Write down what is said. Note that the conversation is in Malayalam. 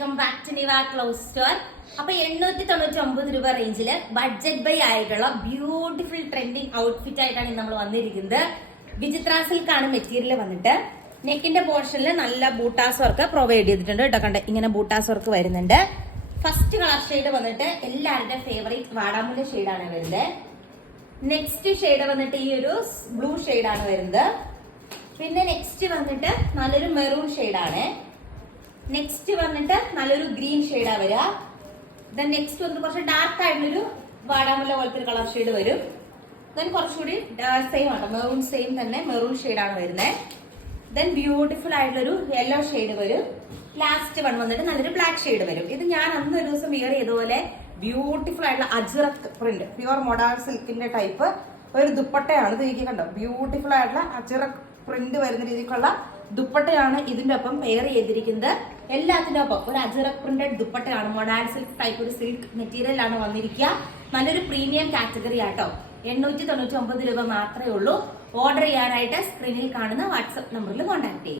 Welcome back to Niva cloth store. അപ്പൊ 899 രൂപ റേഞ്ചില് ബഡ്ജറ്റ് ബൈ ആയിട്ടുള്ള ബ്യൂട്ടിഫുൾ ട്രെൻഡിങ് ഔട്ട്ഫിറ്റ് ആയിട്ടാണ് നമ്മൾ വന്നിരിക്കുന്നത്. വിചിത്ര സിൽക്കാണ് മെറ്റീരിയൽ വന്നിട്ട്. നെക്കിന്റെ പോർഷനിൽ നല്ല ബൂട്ടാസ് വർക്ക് പ്രൊവൈഡ് ചെയ്തിട്ടുണ്ട് കേട്ടോ. കണ്ട് ഇങ്ങനെ ബൂട്ടാസ് വർക്ക് വരുന്നുണ്ട്. ഫസ്റ്റ് കളർ ഷെയ്ഡ് വന്നിട്ട് എല്ലാവരുടെയും ഫേവറേറ്റ് വാടാമുല്ല ഷെയ്ഡാണ് വരുന്നത്. നെക്സ്റ്റ് ഷെയ്ഡ് വന്നിട്ട് ഈ ഒരു ബ്ലൂ ഷെയ്ഡാണ് വരുന്നത്. പിന്നെ നെക്സ്റ്റ് വന്നിട്ട് നല്ലൊരു മെറൂൺ ഷെയ്ഡാണ്. നെക്സ്റ്റ് വന്നിട്ട് നല്ലൊരു ഗ്രീൻ ഷെയ്ഡാ വരിക. ദെൻ നെക്സ്റ്റ് വന്നിട്ട് കുറച്ച് ഡാർക്ക് ആയിട്ടുള്ളൊരു വാടാമുല്ല പോലത്തെ ഒരു കളർ ഷെയ്ഡ് വരും. ദെൻ കുറച്ചുകൂടി സെയിം ആണ്, മെറൂൺ സെയിം തന്നെ മെറൂൺ ഷെയ്ഡാണ് വരുന്നത്. ദെൻ ബ്യൂട്ടിഫുൾ ആയിട്ടുള്ളൊരു യെല്ലോ ഷെയ്ഡ് വരും. ലാസ്റ്റ് വൺ വന്നിട്ട് നല്ലൊരു ബ്ലാക്ക് ഷെയ്ഡ് വരും. ഇത് ഞാൻ അന്ന് ഒരു ദിവസം വിയർ ചെയ്തതുപോലെ ബ്യൂട്ടിഫുൾ ആയിട്ടുള്ള ajrak print pure modal സിൽക്കിന്റെ type ഒരു ദുപ്പട്ടയാണ്. ഇത് എനിക്ക് കണ്ടോ ബ്യൂട്ടിഫുൾ ആയിട്ടുള്ള അജ്രക് പ്രിന്റ് വരുന്ന രീതിക്കുള്ള ദുപ്പട്ടയാണ് ഇതിന്റെ ഒപ്പം പെയർ ചെയ്തിരിക്കുന്നത്. എല്ലാത്തിന്റെ ഒപ്പം ഒരു അജ്രക് പ്രിന്റഡ് ദുപ്പട്ടയാണ്. മോഡാൾ സിൽക്ക് ടൈപ്പ് ഒരു സിൽക്ക് മെറ്റീരിയലാണ് വന്നിരിക്കുക. നല്ലൊരു പ്രീമിയം കാറ്റഗറി ആട്ടോ. 899 രൂപ മാത്രമേ ഉള്ളൂ. ഓർഡർ ചെയ്യാനായിട്ട് സ്ക്രീനിൽ കാണുന്ന വാട്സ്ആപ്പ് നമ്പറിൽ കോൺടാക്ട് ചെയ്യും.